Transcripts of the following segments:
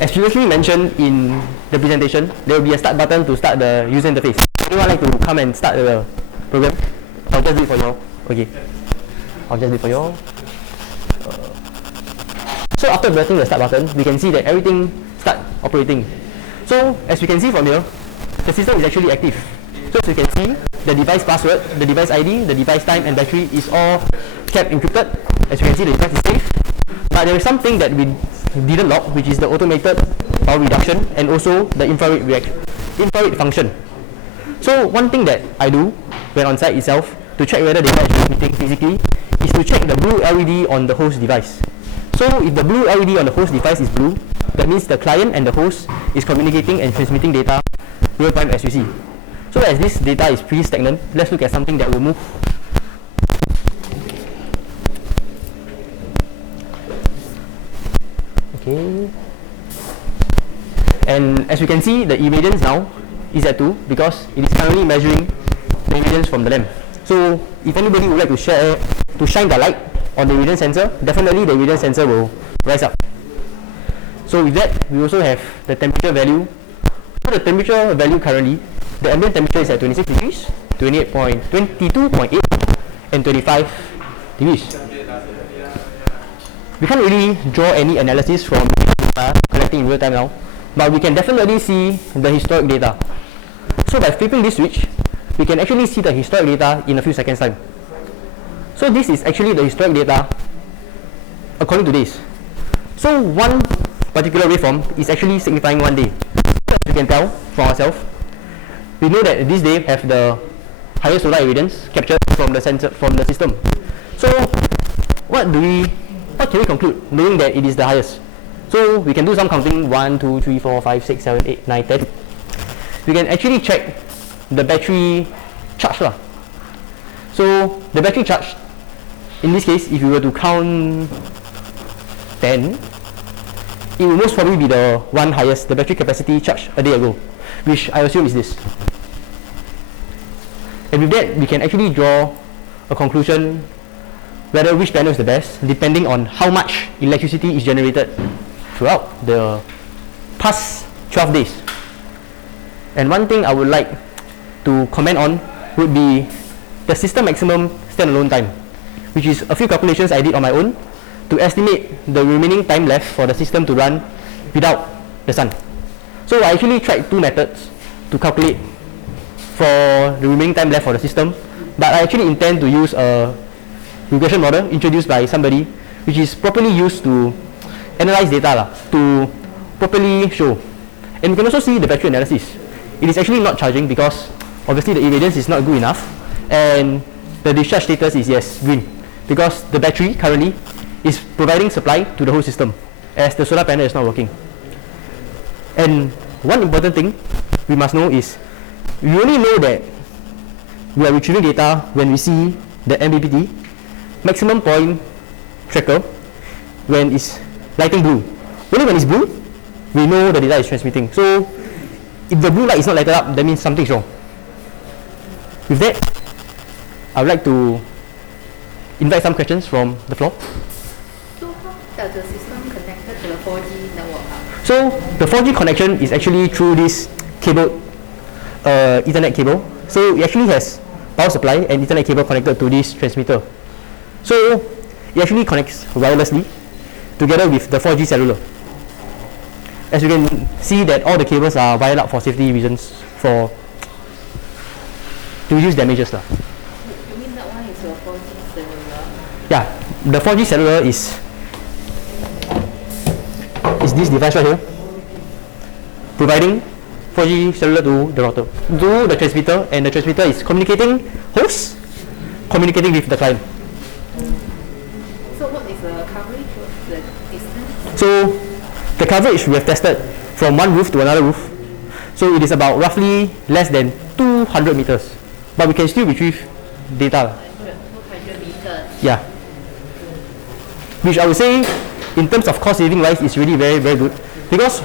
as previously mentioned in the presentation, there will be a start button to start the user interface. Anyone like to come and start the program? I'll just do it for you all. Okay. I'll just do it for you all. So after pressing the start button, we can see that everything start operating. So as we can see from here, the system is actually active. So as you can see, the device password, the device ID, the device time and battery is all kept encrypted. As you can see, the device is safe. But there is something that we didn't log, which is the automated power reduction and also the infrared function. So one thing that I do when on site itself to check whether data is transmitting physically is to check the blue LED on the host device. So if the blue LED on the host device is blue, that means the client and the host is communicating and transmitting data real time as we see. So as this data is pretty stagnant, let's look at something that will move. Okay. And as you can see, the irradiance now is at 2 because it is currently measuring the irradiance from the lamp. So if anybody would like to shine the light on the irradiance sensor, definitely the irradiance sensor will rise up. So with that, we also have the temperature value. So the temperature value currently, the ambient temperature is at 26 degrees, 22.8 and 25 degrees. We can't really draw any analysis from data collecting in real time now, but we can definitely see the historic data. So by flipping this switch, we can actually see the historic data in a few seconds time. So this is actually the historic data according to this. So one particular waveform is actually signifying one day. As you can tell from ourselves, we know that this day have the highest solar irradiance captured from the system. So what can we conclude knowing that it is the highest? So we can do some counting: 1, 2, 3, 4, 5, 6, 7, 8, 9, 10. We can actually check the battery charge lah. So the battery charge, in this case, if you were to count 10, it will most probably be the one highest, the battery capacity charged a day ago, which I assume is this. And with that, we can actually draw a conclusion whether which panel is the best, depending on how much electricity is generated throughout the past 12 days. And one thing I would like to comment on would be the system maximum standalone time, which is a few calculations I did on my own to estimate the remaining time left for the system to run without the sun. So I actually tried two methods to calculate for the remaining time left for the system, but I actually intend to use a regression model introduced by somebody, which is properly used to analyze data to properly show. And we can also see the battery analysis. It is actually not charging because obviously the irradiance is not good enough, and the discharge status is yes, green, because the battery currently is providing supply to the whole system as the solar panel is not working. And one important thing we must know is we only know that we are retrieving data when we see the MPPT, maximum point tracker, when it's lighting blue. Only when it's blue, we know the data is transmitting. So if the blue light is not lighted up, that means something's wrong. With that, I would like to invite some questions from the floor. So how does the system connected to the 4G network? So the 4G connection is actually through this cable, Ethernet cable. So it actually has power supply and Ethernet cable connected to this transmitter. So it actually connects wirelessly together with the 4G cellular. As you can see that all the cables are wired up for safety reasons, to reduce damages. You mean that one is your 4G cellular? Yeah, the 4G cellular is this device right here, providing 4G cellular to the router, to the transmitter, and the transmitter is communicating with the client. So what is the coverage of the distance? So the coverage we have tested from one roof to another roof, so it is about roughly less than 200 meters, but we can still retrieve data. 200 meters. Yeah, which I would say in terms of cost saving wise is really very, very good, because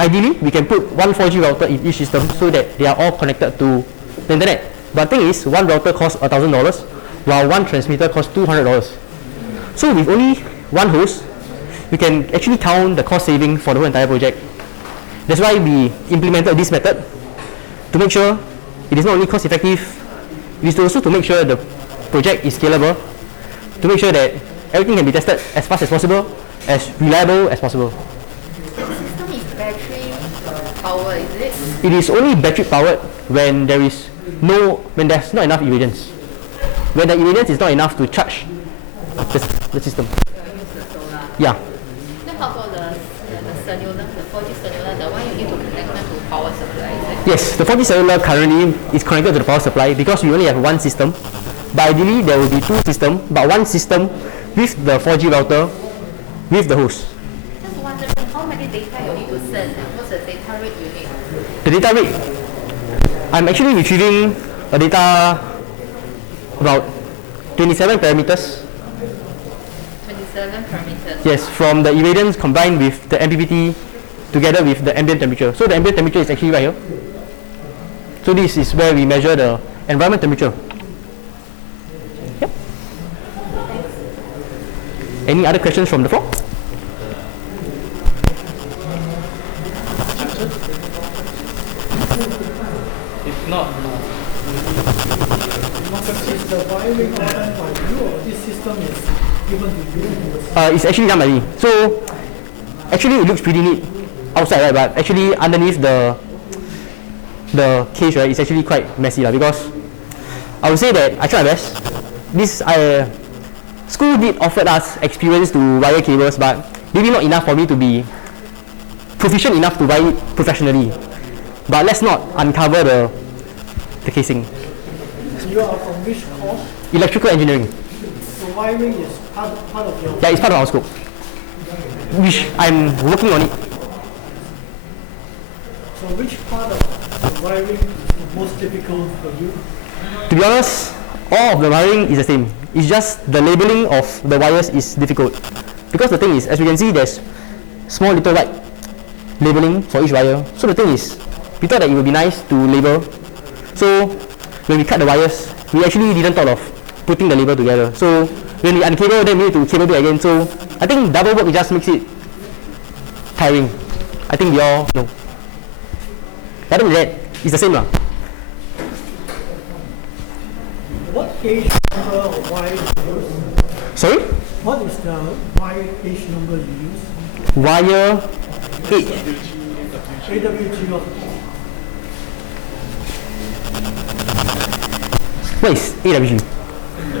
ideally we can put one 4G router in each system so that they are all connected to the internet. But the thing is, one router costs $1,000 while one transmitter costs $200. So with only one host, we can actually count the cost saving for the whole entire project. That's why we implemented this method to make sure it is not only cost effective, it is also to make sure the project is scalable, to make sure that everything can be tested as fast as possible, as reliable as possible. The system is battery power, is it? It is only battery powered when there's not enough irradiance. When the irradiance is not enough to charge the system. Use the solar. Yeah. Then how about the cellular, the 4G cellular, the one you need to connect them to power supply, is it? Yes, the 4G cellular currently is connected to the power supply because we only have one system. But ideally, there will be two systems, but one system with the 4G router with the host. Just wondering how many data you need to send and what's the data rate you need? The data rate, I'm actually retrieving a data about 27 parameters. 27 parameters. Yes, from the irradiance combined with the MPPT together with the ambient temperature. So the ambient temperature is actually right here. So this is where we measure the environment temperature. Yep. Any other questions from the floor? If not, is the wiring done by you or this system is given to you? It's actually done by me. So actually it looks pretty neat outside, right? But actually underneath the case, right, it's actually quite messy because I would say that I tried my best. School did offer us experience to wire cables, but maybe not enough for me to be proficient enough to wire it professionally. But let's not uncover the casing. You are from which course? Electrical engineering. So wiring is part of your... Yeah, it's part of our scope, which I'm working on it. So which part of the wiring is the most difficult for you? To be honest, all of the wiring is the same. It's just the labeling of the wires is difficult. Because the thing is, as we can see, there's small little white labeling for each wire. So the thing is, we thought that it would be nice to label. So when we cut the wires, we actually didn't thought of putting the label together. So when we uncable, then we need to cable it again. So I think double work just makes it tiring. I think we all know. Other than that, it's the same lah. What age number of wire you use? Sorry? What is the wire age number you use? Wire 8. AWG of What is AWG?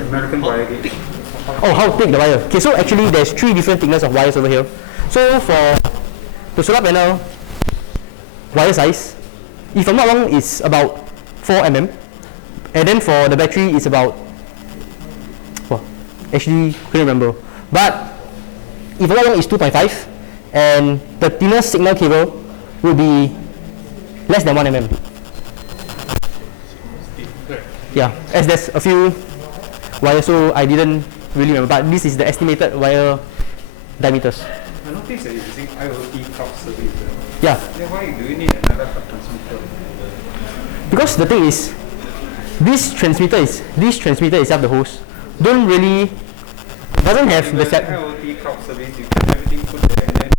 American wire gauge. Oh, how thick the wire? Okay, so actually there's 3 different thickness of wires over here. So for the solar panel wire size, if I'm not wrong, it's about 4 mm. And then for the battery, it's about, well, actually couldn't remember. But if I'm not wrong, it's 2.5. And the thinnest signal cable will be less than 1 mm. Yeah, as there's a few wires, so I didn't really remember. But this is the estimated wire diameters. I noticed that you're using IOT cloud service. Yeah, Then why do you need another transmitter? because the thing is, this transmitter itself, the host, doesn't have the set. IoT cloud service, you can everything put there and then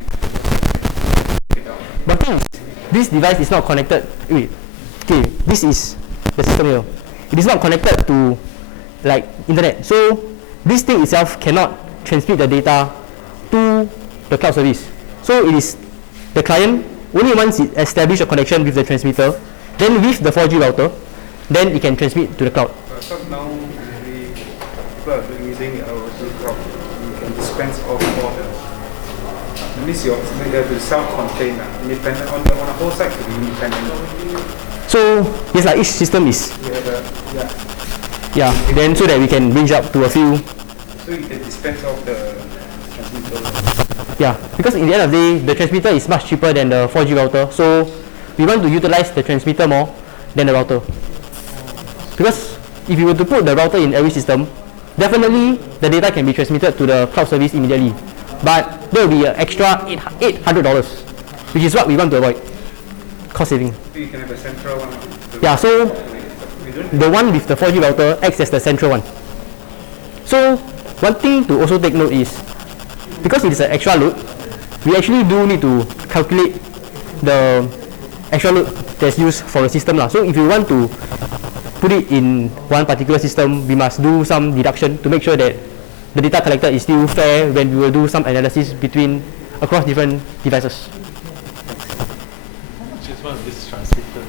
you it out. But the thing is, this device is not connected. Wait, okay, this is the system here. It is not connected to like internet. So this thing itself cannot transmit the data to the cloud service. So it is the client only once it establishes a connection with the transmitter, then with the 4G router, then it can transmit to the cloud. I thought now usually people are using IoT cloud. You can dispense off all the. That means you have to self-contained, independent on the whole site to be independent. So it's like each system is yeah. Then so that we can range up to a few. So you can dispense off the transmitter. Yeah, because in the end of the day, the transmitter is much cheaper than the 4G router. So we want to utilize the transmitter more than the router. Because if you were to put the router in every system, definitely the data can be transmitted to the cloud service immediately. But there will be an extra $800, which is what we want to avoid. Cost saving. So you can have a central one. Yeah, so the one with the 4G router acts as the central one. So one thing to also take note is, because it is an extra load, we actually do need to calculate the extra load that's used for the system lah. So if you want to put it in one particular system, we must do some deduction to make sure that the data collected is still fair when we will do some analysis across different devices. Which is one of this transmitter.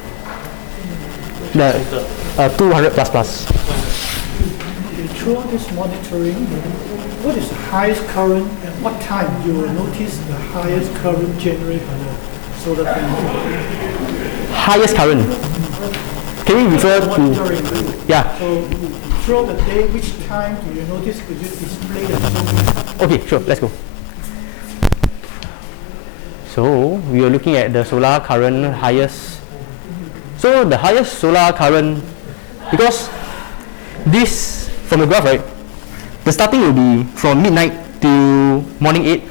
The 200 plus plus. Through this monitoring, what is the highest current and what time you will notice the highest current generated by the solar panel? Highest current. Can we refer to? Monitoring. Yeah. So throughout the day, which time do you notice? Could you display the solar? Okay, sure. Let's go. So we are looking at the solar current highest. So the highest solar current, because this from the graph, right? The starting will be from midnight to morning 8,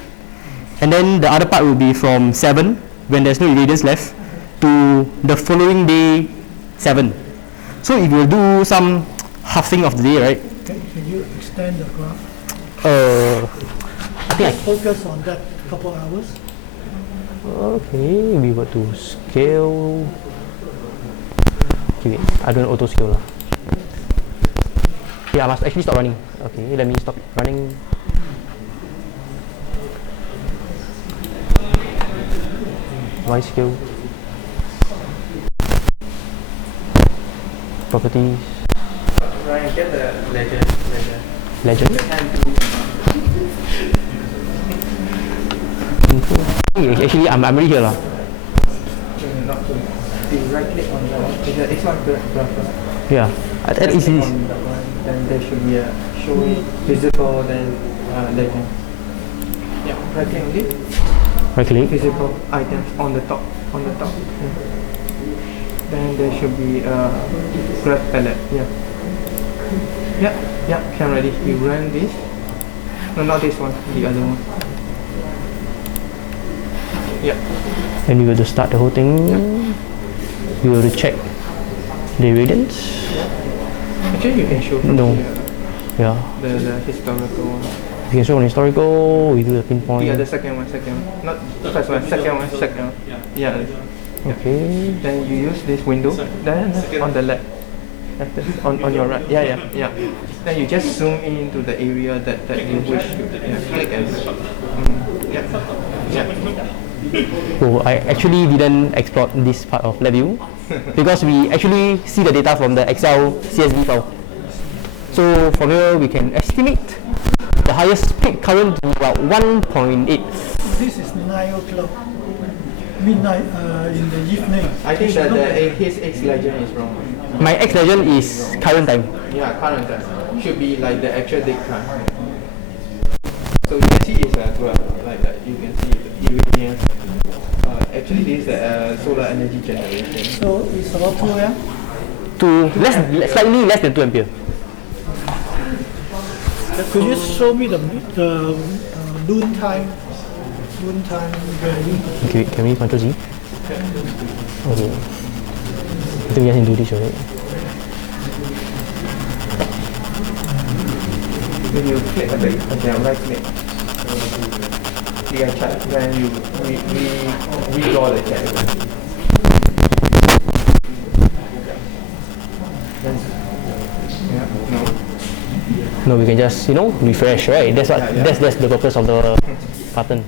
and then the other part will be from 7 when there's no irradiance left to the following day 7. So if you do some halving of the day, right? Can you extend the graph? I think Focus on that couple hours. Okay, we were to scale. Okay, wait, I don't auto scale lah. Yeah, I must actually stop running. Okay, let me stop running. Why scale? Properties. Ryan, get the legend. Legend. Info. Hey, actually, I'm already here lah. Not to right click on the one. It's not graph. Yeah, that is On that one, then there should be a show physical, then legend. Yeah, right click on it. right click. Physical items on the top. Yeah. Then there should be a graph palette. Yeah, can ready. You run this. No, not this one. The other one. Yeah. Then we go to start the whole thing. We go to check the irradiance. Actually, you can show from No. here, Yeah, the historical one. we can show on historical. We do the pinpoint. The other second one. Not the first one, second one. Yeah. Okay. Then you use this window. Then on the left. On your right. Yeah. Then you just zoom into the area that you wish to. Click and yeah. So I actually didn't explore this part of LabVIEW because we actually see the data from the Excel CSV file. So from here we can estimate the highest peak current to about 1.8. This is 9 o'clock, midnight in the evening. I think that his X legend is wrong. My X legend is current time. Yeah, current time. Should be like the actual date time. So you can see it's a graph like that. You can see the irradiance. Actually, this is solar energy generation. So it's about 2 a.m. To slightly less than 2 ampere. Could you show me the noon time value? Okay, wait, can we control Z? Okay. I think we have to do this, right? When you click on the right click, you can check. Then you redraw the check. No, we can just refresh, right? That's what. Yeah. That's the purpose of the button.